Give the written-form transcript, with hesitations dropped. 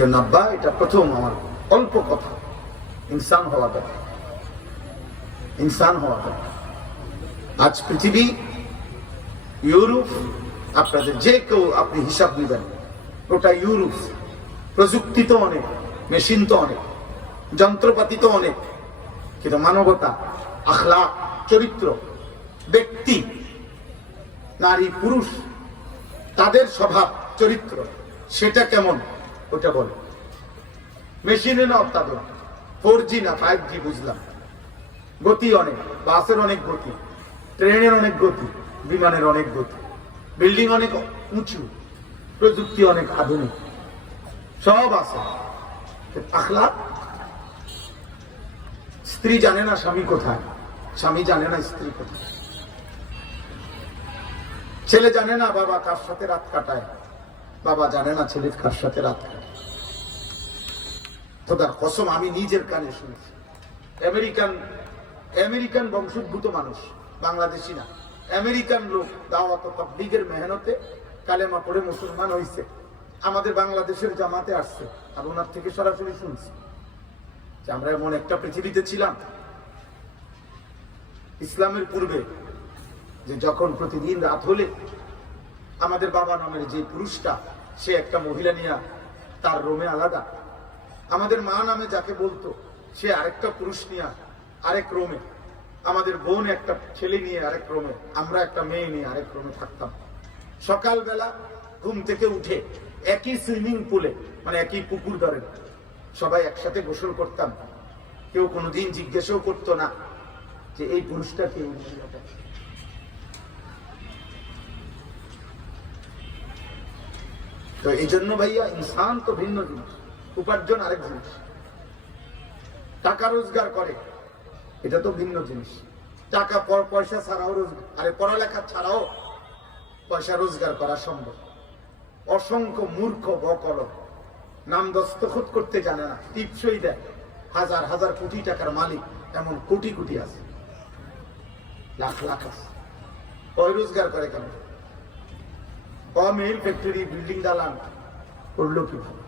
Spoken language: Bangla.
জন্য আব্বা, এটা প্রথম আমার অল্প কথা, ইনসান হওয়া দরকার, ইনসান হওয়া দরকার। আজ পৃথিবী, ইউরোপ, আপনাদের যে কেউ আপনি হিসাব নেবেন, ওটা ইউরোপ। প্রযুক্তি তো অনেক, মেশিন তো অনেক, যন্ত্রপাতি তো অনেক, কিন্তু মানবতা, আখলাক, চরিত্র, ব্যক্তি, নারী পুরুষ, তাদের স্বভাব চরিত্র, সেটা কেমন ওটা বলে। মেশিনে না অত্যাধুনিক, 4G না 5G বুঝলাম, গতি অনেক, বাসের অনেক গতি, ট্রেনের অনেক গতি, বিমানের অনেক গতি, বিল্ডিং অনেক উঁচু, প্রযুক্তি অনেক আধুনিক, সব আছে। আখলাক, স্ত্রী জানে না স্বামী কোথায়, স্বামী জানে না স্ত্রী কোথায়, ছেলে জানে না বাবা কার সাথে রাত কাটায়, বাবা জানে না ছেলে কার সাথে রাত কাটায়। খোদার কসম, আমি নিজের কানে শুনেছি। আমেরিকান বংশোদ্ভূত মানুষ, বাংলাদেশি না, আমেরিকান লোক দাওয়াত ও তাবলীগের মেহনতে কালেমা পড়ে মুসলমান হয়েছে, আমাদের বাংলাদেশের জামাতে আসছে। আর ওনার থেকে সরাসরি শুনছি যে আমরা এমন একটা পৃথিবীতে ছিলাম ইসলামের পূর্বে, যে যখন প্রতিদিন রাত হলে আমাদের বাবা নামের যে পুরুষটা, সে একটা মহিলা নিয়ে তার রুমে আলাদা, আমাদের মা নামে যাকে বলতো সে আরেকটা পুরুষ নিয়ে আরেক রুমে, আমাদের বোন একটা ছেলে নিয়ে আরেক রুমে, আমরা একটা মেয়ে নিয়ে আরেক রুমে থাকতাম। সকালবেলা ঘুম থেকে উঠে একই সুইমিং পুলে, মানে একই পুকুর ধরেন, সবাই একসাথে গোসল করতাম। কেউ কোনোদিন জিজ্ঞেসও করতো না যে এই পুরুষটা কে, মহিলাটা। তো এই জন্য ভাইয়া, ইনসান তো ভিন্ন জিনিস, উপার্জন আরেক জিনিস, টাকা রোজগার করে এটা তো ভিন্ন জিনিস। টাকা পয়সা ছাড়াও রোজগার, আরে পড়ালেখা ছাড়াও পয়সা রোজগার করা সম্ভব। অসংখ্য মূর্খ বকর নাম দস্তখত করতে জানে না, টিপসই দেয়, হাজার হাজার কোটি টাকার মালিক এমন কোটি কোটি আছে, লাখ লাখ আছে। ওই রোজগার করে কেন? মিল ফ্যাক্টরি, বিল্ডিং দালান করলো কিভাবে?